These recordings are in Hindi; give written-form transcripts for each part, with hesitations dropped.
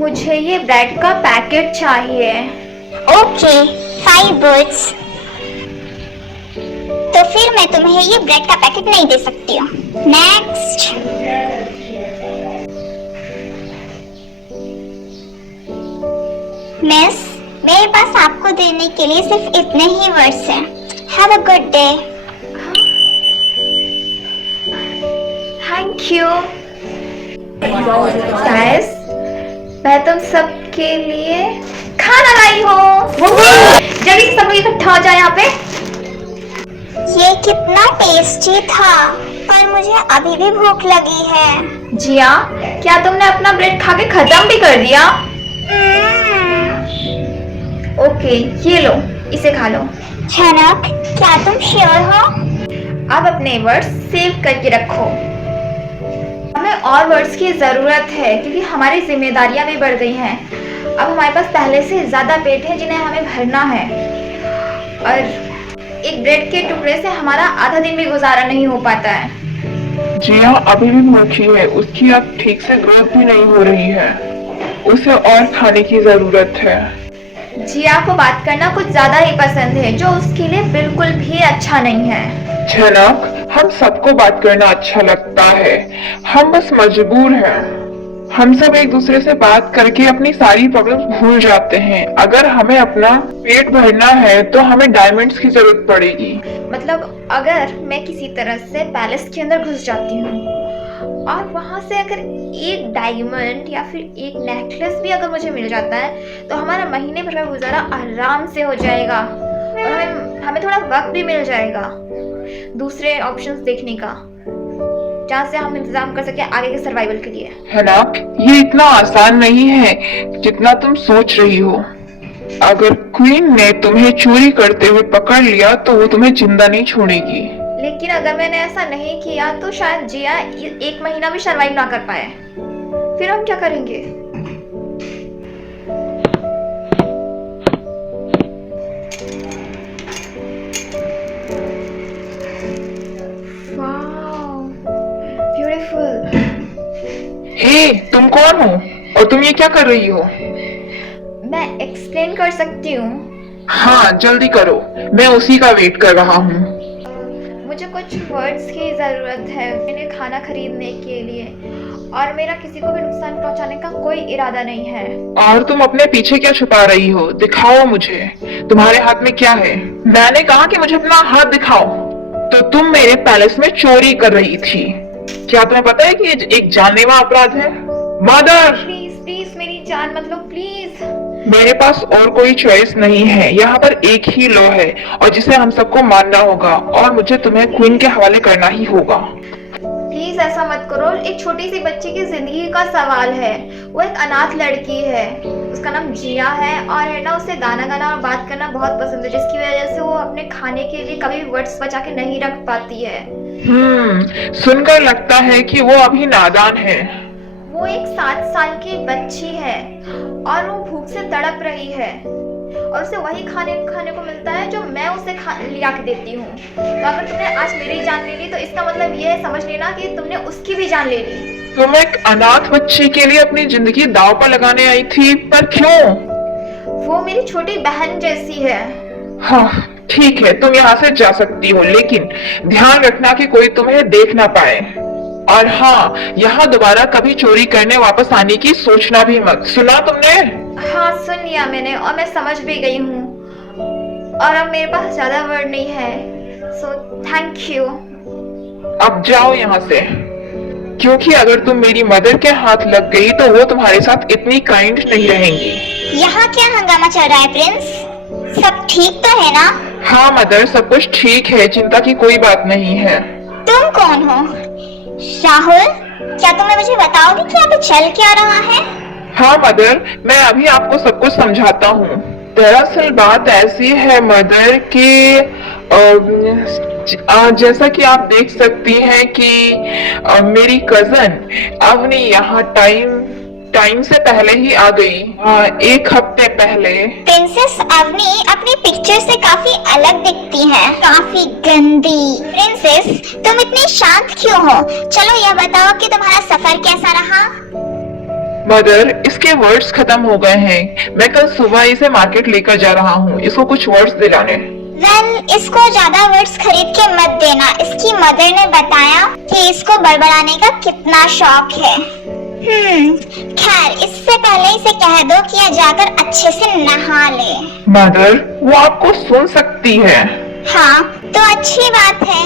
मुझे ये ब्रेड का पैकेट चाहिए। Okay, 5 birds। तो फिर मैं तुम्हें ये ब्रेड का पैकेट नहीं दे सकती हूँ। नेक्स्ट। मिस, मेरे पास आपको देने के लिए सिर्फ इतने ही वर्ड्स हैं। Have a good day. Thank you. Guys, मैं तुम सबके लिए खाना लाई हूँ। जल्दी से सब लोग इकट्ठा हो जाए यहाँ पे। ये कितना टेस्टी था, पर मुझे अभी भी भूख लगी है। जिया, क्या तुमने अपना ब्रेड खा के खत्म भी कर दिया? ओके, ये लो, इसे खा लो। झनक, क्या तुम श्योर हो? अब अपने वर्ड्स सेव करके रखो। हमें और वर्ड्स की ज़रूरत है क्योंकि हमारी जिम्मेदारियां भी बढ़ गई हैं। अब हमारे पास पहले से ज़्यादा पेट है जिन्हें हमें भरना है, और एक ब्रेड के टुकड़े से हमारा आधा दिन भी गुजारा नहीं हो पाता है। जिया अभी भी भूखी है, उसकी अब ठीक से ग्रोथ भी नहीं हो रही है, उसे और खाने की जरूरत है। जिया को बात करना कुछ ज्यादा ही पसंद है, जो उसके लिए बिल्कुल भी अच्छा नहीं है। झनक, हम सबको बात करना अच्छा लगता है, हम बस मजबूर हैं। हम सब एक दूसरे से बात करके अपनी सारी प्रॉब्लम्स भूल जाते हैं। अगर हमें अपना पेट भरना है तो हमें डायमंड्स की जरूरत पड़ेगी। मतलब अगर मैं किसी तरह से पैलेस के अंदर घुस जाती हूँ और वहां से अगर एक डायमंड या फिर एक नेकलेस भी अगर मुझे मिल जाता है तो हमारा महीने भर का गुजारा आराम से हो जाएगा, और हमें थोड़ा वक्त भी मिल जाएगा दूसरे ऑप्शंस देखने का, जहाँ से हम इंतजाम कर सके आगे के सर्वाइवल के लिए। है ना, ये इतना आसान नहीं है जितना तुम सोच रही हो। अगर क्वीन ने तुम्हें चोरी करते हुए पकड़ लिया तो वो तुम्हें जिंदा नहीं छोड़ेगी। लेकिन अगर मैंने ऐसा नहीं किया तो शायद जिया 1 महीना भी सर्वाइव ना कर पाए। फिर हम क्या करेंगे? Wow, beautiful. हे, तुम कौन हो और तुम ये क्या कर रही हो? मैं एक्सप्लेन कर सकती हूँ। हाँ, जल्दी करो, मैं उसी का वेट कर रहा हूँ। मुझे कुछ वर्ड्स की ज़रूरत है मैंने खाना खरीदने के लिए, और मेरा किसी को भी नुकसान पहुंचाने का कोई इरादा नहीं है। और तुम अपने पीछे क्या छुपा रही हो? दिखाओ मुझे, तुम्हारे हाथ में क्या है? मैंने कहा कि मुझे अपना हाथ दिखाओ। तो तुम मेरे पैलेस में चोरी कर रही थी। क्या तुम्हें पता है कि ये एक जानलेवा अपराध है? मदर, प्लीज प्लीज मेरी जान मत लो, प्लीज। मेरे पास और कोई चॉइस नहीं है, यहाँ पर एक ही लॉ है और जिसे हम सबको मानना होगा, और मुझे तुम्हें क्वीन के हवाले करना ही होगा। प्लीज ऐसा मत करो, एक छोटी सी बच्ची की जिंदगी का सवाल है। वो एक अनाथ लड़की है, उसका नाम जिया है, और है ना उसे गाना गाना और बात करना बहुत पसंद है, जिसकी वजह से वो अपने खाने के लिए कभी भी वर्ड्स बचा के नहीं रख पाती है। सुनकर लगता है कि वो अभी नादान है। वो एक 7 साल की बच्ची है और वो भूख से तड़प रही है, और उसे वही खाने को मिलता है जो मैं उसे लिया के देती हूँ। तो अगर तुमने आज मेरी जान ले ली तो इसका मतलब ये है, समझ लेना कि तुमने उसकी भी जान ले ली। तुम एक अनाथ बच्ची के लिए अपनी जिंदगी दांव पर लगाने आई थी, पर क्यों? वो मेरी छोटी बहन जैसी है। हाँ, ठीक है, तुम यहाँ से जा सकती हो, लेकिन ध्यान रखना कि कोई तुम्हें देख ना पाए। और हाँ, यहाँ दोबारा कभी चोरी करने वापस आने की सोचना भी मत। सुना तुमने? हाँ, सुन लिया मैंने, और मैं समझ भी गई हूँ, और अब मेरे पास ज्यादा वर्ड नहीं है, सो थैंक यू। अब जाओ यहाँ से, क्योंकि अगर तुम मेरी मदर के हाथ लग गई तो वो तुम्हारे साथ इतनी काइंड नहीं रहेंगी। यहाँ क्या हंगामा चल रहा है प्रिंस? सब ठीक तो है ना? हाँ मदर, सब कुछ ठीक है, चिंता की कोई बात नहीं है। तुम कौन हो? राहुल, क्या तुम्हें मुझे बताओगे कि यहाँ पे चल क्या रहा है? हाँ मदर, मैं अभी आपको सब कुछ समझाता हूँ। दरअसल बात ऐसी है मदर कि जैसा कि आप देख सकती हैं कि मेरी कजन अवनी यहाँ टाइम से पहले ही आ गई, 1 हफ्ते पहले। प्रिंसेस अवनी अपनी पिक्चर से काफी अलग दिखती है, काफी गंदी। प्रिंसेस, तुम इतनी शांत क्यों हो? चलो यह बताओ कि तुम्हारा सफर कैसा रहा? मदर, इसके वर्ड्स खत्म हो गए हैं। मैं कल सुबह इसे मार्केट लेकर जा रहा हूँ इसको कुछ वर्ड्स दिलाने। इसको ज्यादा वर्ड्स खरीद के मत देना। इसकी मदर ने बताया कि इसको बड़बड़ाने का कितना शौक है। खैर, इससे पहले इसे कह दो कि यह जाकर अच्छे से नहा ले। मदर, वो आपको सुन सकती है। हाँ, तो अच्छी बात है।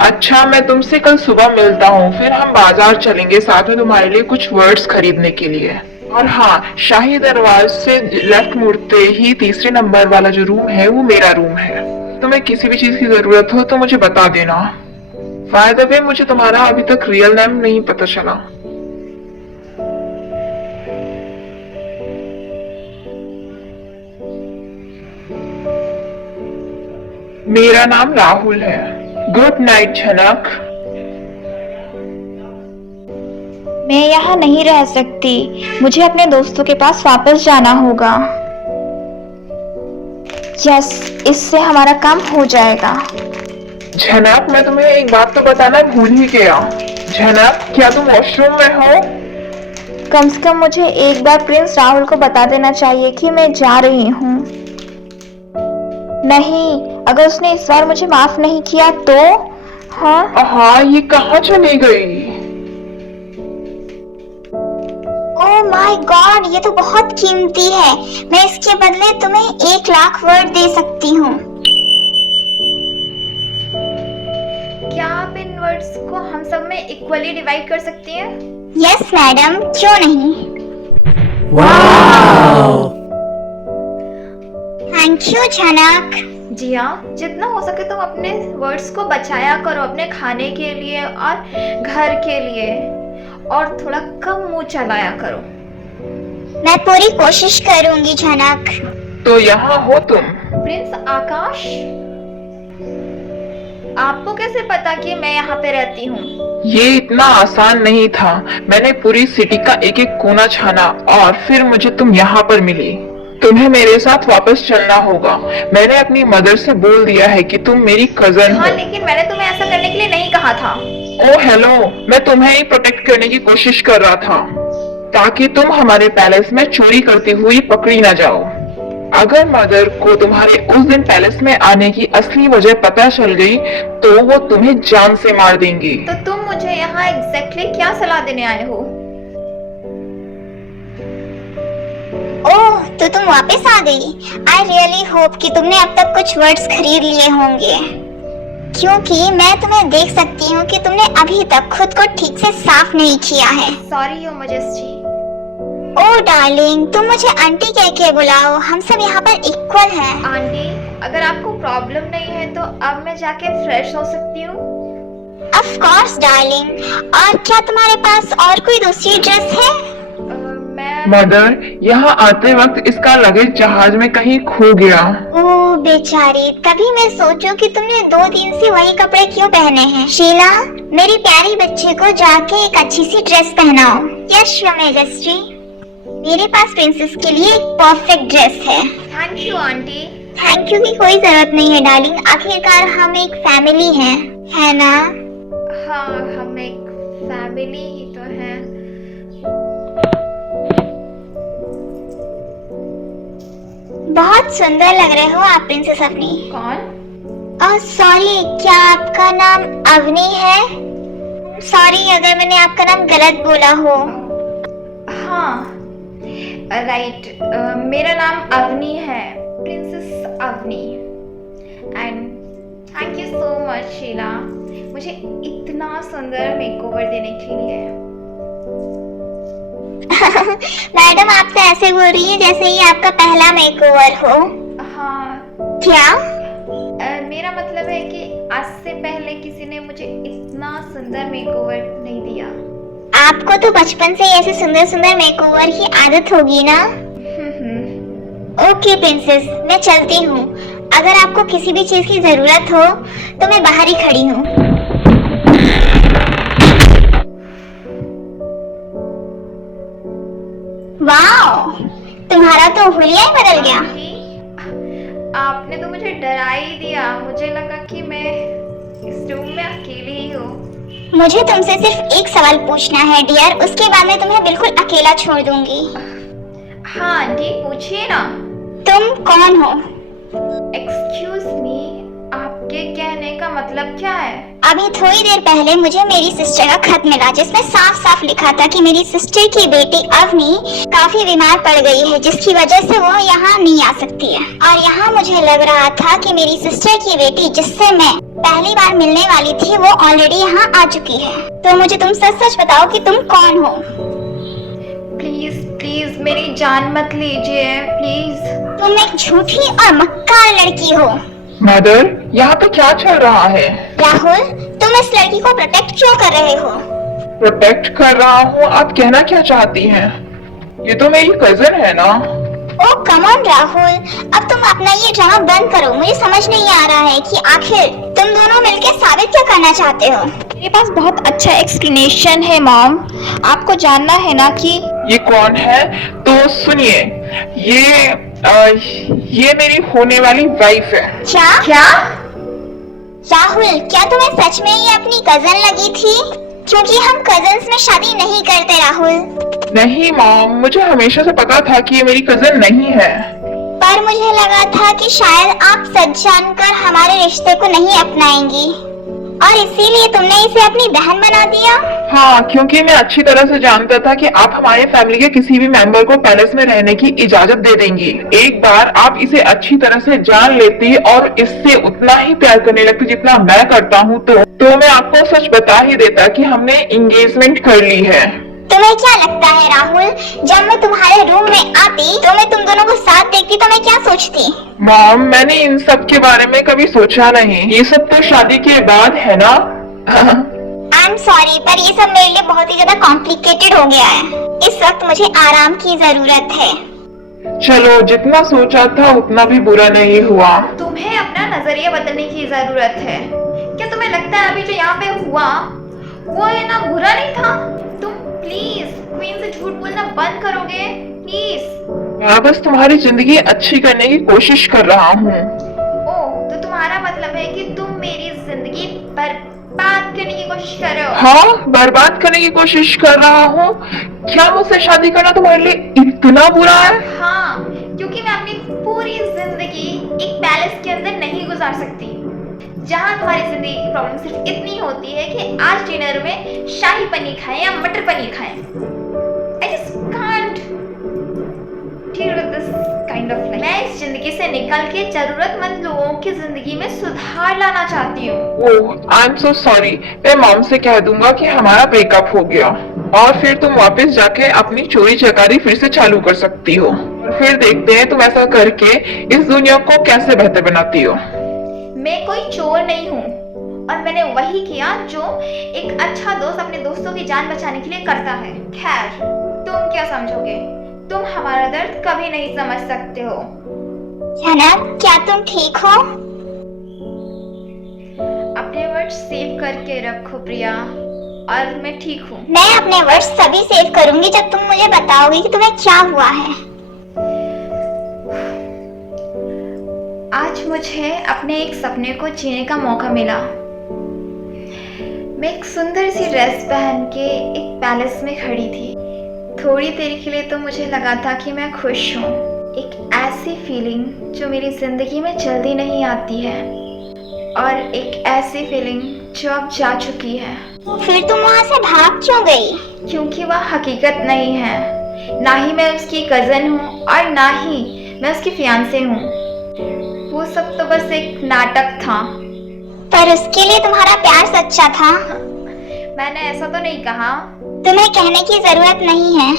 अच्छा, मैं तुमसे कल सुबह मिलता हूँ, फिर हम बाजार चलेंगे साथ में तुम्हारे लिए कुछ वर्ड्स खरीदने के लिए। और हाँ, शाही दरवाजे से लेफ्ट मुड़ते ही तीसरे नंबर वाला जो रूम है वो मेरा रूम है। तुम्हें किसी भी चीज की जरूरत हो तो मुझे बता देना। बाय द वे, मुझे तुम्हारा अभी तक रियल नेम नहीं पता चला। मेरा नाम राहुल है। गुड नाइट झनक। मैं यहाँ नहीं रह सकती, मुझे अपने दोस्तों के पास वापस जाना होगा। यस, इससे हमारा काम हो जाएगा। झनक, मैं तुम्हें एक बात तो बताना भूल ही गया। झनक, क्या तुम वॉशरूम में हो? कम से कम मुझे एक बार प्रिंस राहुल को बता देना चाहिए कि मैं जा रही हूँ। नहीं, अगर उसने इस बार मुझे माफ नहीं किया तो? हाँ, ये कहाँ चली गई? ओह माय गॉड, ये तो बहुत कीमती है। मैं इसके बदले तुम्हें 1 लाख वर्ड दे सकती हूँ। क्या आप इन वर्ड्स को हम सब में इक्वली डिवाइड कर सकती हैं? यस मैडम, क्यों नहीं। थैंक यू झनक। जी हाँ, जितना हो सके तुम अपने वर्ड्स को बचाया करो, अपने खाने के लिए और घर के लिए, और थोड़ा कम मुंह चलाया करो। मैं पूरी कोशिश करूंगी झनक। तो यहाँ हो तुम? प्रिंस आकाश, आपको कैसे पता कि मैं यहाँ पे रहती हूँ? ये इतना आसान नहीं था। मैंने पूरी सिटी का एक एक कोना छाना और फिर मुझे तुम यहाँ पर मिली। तुम्हें मेरे साथ वापस चलना होगा। मैंने अपनी मदर से बोल दिया है कि तुम मेरी कजन हो। हाँ, लेकिन मैंने तुम्हें ऐसा करने के लिए नहीं कहा था। ओह हेलो, मैं तुम्हें ही प्रोटेक्ट करने की कोशिश कर रहा था ताकि तुम हमारे पैलेस में चोरी करती हुई पकड़ी ना जाओ। अगर मदर को तुम्हारे उस दिन पैलेस में आने की असली वजह पता चल गई तो वो तुम्हें जान से मार देंगी। तो तुम मुझे यहाँ एग्जैक्टली क्या सलाह देने आए हो? ओह, तो तुम वापस आ गई। आई रियली होप कि तुमने अब तक कुछ वर्ड्स खरीद लिए होंगे, क्योंकि मैं तुम्हें देख सकती हूँ कि तुमने अभी तक खुद को ठीक से साफ नहीं किया है। Sorry your majesty. Oh darling, तुम मुझे आंटी कह के बुलाओ, हम सब यहाँ पर इक्वल हैं। आंटी, अगर आपको प्रॉब्लम नहीं है तो अब मैं जाके फ्रेश हो सकती हूँ? Of course darling. और क्या तुम्हारे पास और कोई दूसरी ड्रेस है? मैं मदर, यहाँ आते वक्त इसका लगेज जहाज में कहीं खो गया। ओह बेचारी, तभी मैं सोचूं कि तुमने 2 दिन से वही कपड़े क्यों पहने हैं। शीला, मेरी प्यारी बच्ची को जाके एक अच्छी सी ड्रेस पहनाओ। यस योर मैजेस्टी, मेरे पास प्रिंसेस के लिए एक परफेक्ट ड्रेस है। Thank you aunty. Thank you की कोई जरूरत नहीं है डार्लिंग, आखिरकार हम एक फैमिली हैं, है ना? हाँ, हम एक फैमिली ही तो हैं। बहुत सुंदर लग रहे हो आप प्रिंसेस अपनी। कौन? सॉरी, क्या आपका नाम अवनी है? सॉरी अगर मैंने आपका नाम गलत बोला हो। हाँ, राइट, मेरा नाम अवनी है, princess Avni. And thank you so much Sheela, मुझे इतना सुंदर मेकओवर देने के लिए। मैडम, आप तो ऐसे बोल रही है जैसे ये आपका पहला मेकओवर हो। हाँ, क्या? मेरा मतलब है कि आज से पहले किसी ने मुझे इतना सुंदर मेकओवर नहीं दिया। आपको तो बचपन से ऐसे सुंदर सुंदर मेकओवर की आदत होगी ना? ओके प्रिंसेस, मैं चलती हूँ। अगर आपको किसी भी चीज की जरूरत हो तो मैं बाहर ही खड़ी हूँ। वाओ, तुम्हारा तो हुलिया ही बदल गया। आपने तो मुझे डरा ही दिया, मुझे लगा कि मैं इस रूम में अकेली ही हूँ। मुझे तुमसे सिर्फ एक सवाल पूछना है डियर, उसके बाद मैं तुम्हें बिल्कुल अकेला छोड़ दूंगी। हाँ आंटी, पूछिए ना। तुम कौन हो? एक्सक्यूज मी, आपके कहने का मतलब क्या है? अभी थोड़ी देर पहले मुझे मेरी सिस्टर का खत मिला जिसमें साफ साफ लिखा था कि मेरी सिस्टर की बेटी अवनी काफी बीमार पड़ गई है, जिसकी वजह से वो यहाँ नहीं आ सकती है। और यहाँ मुझे लग रहा था कि मेरी सिस्टर की बेटी जिससे मैं पहली बार मिलने वाली थी वो ऑलरेडी यहाँ आ चुकी है। तो मुझे तुम सच सच बताओ कि तुम कौन हो? प्लीज प्लीज मेरी जान मत लीजिए, प्लीज। तुम एक झूठी और मक्कार लड़की हो। मदर, यहाँ पे क्या चल रहा है? राहुल, तुम इस लड़की को प्रोटेक्ट क्यों कर रहे हो? प्रोटेक्ट कर रहा हूँ? आप कहना क्या चाहती हैं? ये तो मेरी कजन है ना। ओह कम ऑन राहुल, अब तुम अपना ये ड्रामा बंद करो। मुझे समझ नहीं आ रहा है कि आखिर तुम दोनों मिलकर साबित क्या करना चाहते हो। मेरे पास बहुत अच्छा एक्सप्लेनेशन है मॉम, आपको जानना है ना कि ये कौन है? तो सुनिए, ये मेरी होने वाली वाइफ है। क्या? राहुल, क्या तुम्हें सच में ये अपनी कजन लगी थी? क्योंकि हम कजन्स में शादी नहीं करते राहुल। नहीं मॉम, मुझे हमेशा से पता था कि ये मेरी कजन नहीं है। पर मुझे लगा था कि शायद आप सच जानकर हमारे रिश्ते को नहीं अपनाएंगी और इसीलिए तुमने इसे अपनी बहन बना दिया। हाँ, क्योंकि मैं अच्छी तरह से जानता था कि आप हमारे फैमिली के किसी भी मेंबर को पैलेस में रहने की इजाजत दे देंगी। एक बार आप इसे अच्छी तरह से जान लेती और इससे उतना ही प्यार करने लगती जितना मैं करता हूँ, तो मैं आपको सच बता ही देता कि हमने एंगेजमेंट कर ली है। तुम्हें क्या लगता है राहुल, जब मैं तुम्हारे रूम में आती तो मैं तुम दोनों को साथ देखती तो मैं क्या सोचती? मॉम, मैंने इन सब के बारे में कभी सोचा नहीं। ये सब तो शादी के बाद है ना। आई एम सॉरी, पर ये सब मेरे लिए बहुत ही ज्यादा कॉम्प्लिकेटेड हो गया है। इस वक्त मुझे आराम की जरूरत है। चलो, जितना सोचा था उतना भी बुरा नहीं हुआ। तुम्हें अपना नजरिया बदलने की जरूरत है। क्या तुम्हें लगता है अभी जो यहाँ पे हुआ वो है ना बुरा नहीं था? तुम प्लीज क्वीन से झूठ बोलना बंद करोगे प्लीज? मैं बस तुम्हारी जिंदगी अच्छी करने की कोशिश कर रहा हूँ। ओह, तो तुम्हारा मतलब है कि तुम मेरी जिंदगी बर्बाद करने की कोशिश कर रहे हो? हाँ, बर्बाद करने की कोशिश कर रहा हूँ। क्या मुझसे शादी करना तुम्हारे लिए इतना बुरा है? हाँ, क्योंकि मैं अपनी पूरी जिंदगी एक पैलेस के अंदर नहीं गुजार सकती जहाँ तुम्हारी जिंदगी की प्रॉब्लम सिर्फ इतनी होती है कि आज डिनर में शाही पनीर खाएं या मटर पनीर खाएं। I just can't deal with this kind of life. मैं इस जिंदगी से निकल के जरूरतमंद लोगों की जिंदगी में सुधार लाना चाहती हूँ। ओह, आई एम सो सॉरी। मैं मॉम से कह दूंगा कि हमारा ब्रेकअप हो गया और फिर तुम वापस जाके अपनी चोरी चकारी फिर से चालू कर सकती हो। और फिर देखते हैं तुम ऐसा करके इस दुनिया को कैसे बेहतर बनाती हो। मैं कोई चोर नहीं हूँ और मैंने वही किया जो एक अच्छा दोस्त अपने दोस्तों की जान बचाने के लिए करता है। खैर, तुम क्या समझोगे? तुम हमारा दर्द कभी नहीं समझ सकते हो। जनाब, क्या तुम ठीक हो? अपने वर्ड्स सेव करके रखो प्रिया, और मैं ठीक हूँ। मैं अपने वर्ड्स तभी सेव करूंगी जब तुम मुझे बताओगी कि तुम्हें क्या हुआ है। आज मुझे अपने एक सपने को जीने का मौका मिला। मैं एक सुंदर सी ड्रेस पहन के एक पैलेस में खड़ी थी। थोड़ी देर के लिए तो मुझे लगा था कि मैं खुश हूँ। एक ऐसी फीलिंग जो मेरी जिंदगी में जल्दी नहीं आती है, और एक ऐसी फीलिंग जो अब जा चुकी है। फिर तुम वहाँ से भाग क्यों गई? क्योंकि वह हकीकत नहीं है। ना ही मैं उसकी कजन हूँ और ना ही मैं उसकी फियांसे हूँ। वो सब तो बस एक नाटक था। पर उसके लिए तुम्हारा प्यार सच्चा था। मैंने ऐसा तो नहीं कहा। तुम्हें कहने की जरूरत नहीं है।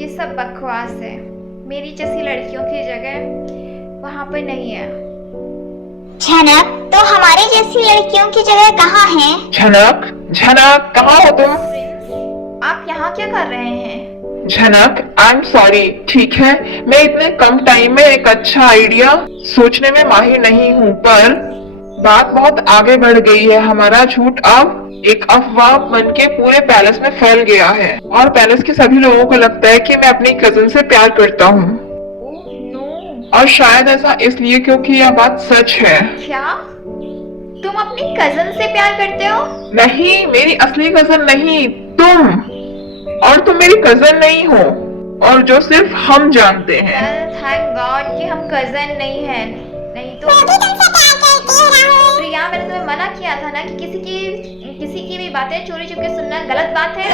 ये सब बकवास है। मेरी जैसी लड़कियों की जगह वहाँ पर नहीं है। झनक, तो हमारी जैसी लड़कियों की जगह कहाँ है? झनक, झनक, कहाँ हो तुम? आप यहाँ क्या कर रहे हैं? झनक, आई एम सॉरी। ठीक है, मैं इतने कम टाइम में एक अच्छा आइडिया सोचने में माहिर नहीं हूँ, पर बात बहुत आगे बढ़ गई है। हमारा झूठ अब एक अफवाह बन के पूरे पैलेस में फैल गया है और पैलेस के सभी लोगों को लगता है कि मैं अपनी कजन से प्यार करता हूँ। Oh no. और शायद ऐसा इसलिए क्योंकि यह बात सच है। क्या? तुम अपनी कजन से प्यार करते हो? नहीं, मेरी असली कजन नहीं, तुम। और तुम मेरी कजन नहीं हो, और जो सिर्फ हम जानते हैं। थैंक गॉड कि हम कजन नहीं हैं। नहीं तो प्रिया, मैंने तुम्हें मना किया था ना कि किसी की भी बातें चोरी चुपके सुनना गलत बात है।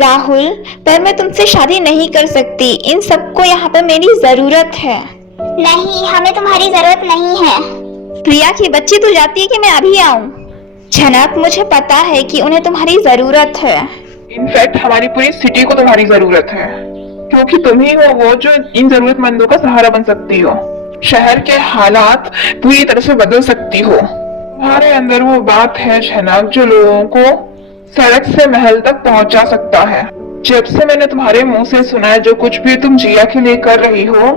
राहुल, पर मैं तुमसे शादी नहीं कर सकती। इन सबको यहाँ पर मेरी जरूरत है। नहीं, हमें तुम्हारी जरूरत नहीं है। प्रिया की बच्ची तो जाती है कि मैं अभी आऊँ। झनक, मुझे पता है कि उन्हें तुम्हारी जरूरत है। इनफैक्ट हमारी पूरी सिटी को तुम्हारी जरूरत है, क्योंकि तुम ही हो वो जो इन जरूरतमंदों का सहारा बन सकती हो। शहर के हालात पूरी तरह से बदल सकती हो। तुम्हारे अंदर वो बात है झनक, जो लोगों को सड़क से महल तक पहुंचा सकता है। जब से मैंने तुम्हारे मुंह से सुना है जो कुछ भी तुम जिया के लिए कर रही हो,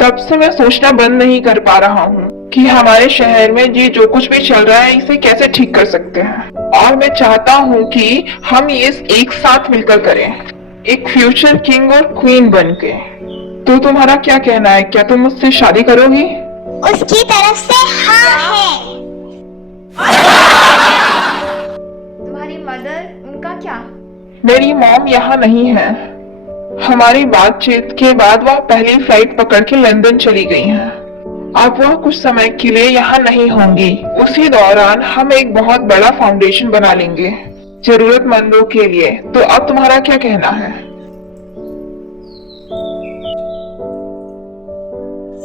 तब से मैं सोचना बंद नहीं कर पा रहा हूँ कि हमारे शहर में ये जो कुछ भी चल रहा है इसे कैसे ठीक कर सकते हैं। और मैं चाहता हूँ कि हम ये एक साथ मिलकर करें, एक फ्यूचर किंग और क्वीन बनके। तो तुम्हारा क्या कहना है? क्या तुम मुझसे शादी करोगी? उसकी तरफ से हाँ है। तुम्हारी मदर, उनका क्या? मेरी मॉम यहाँ नहीं है। हमारी बातचीत के बाद वह पहली फ्लाइट पकड़ के लंदन चली गई हैं। अब वह कुछ समय के लिए यहाँ नहीं होंगी। उसी दौरान हम एक बहुत बड़ा फाउंडेशन बना लेंगे जरूरतमंदों के लिए। तो अब तुम्हारा क्या कहना है?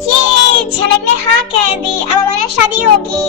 ये झनक ने हाँ कह दी, अब हमारी शादी होगी।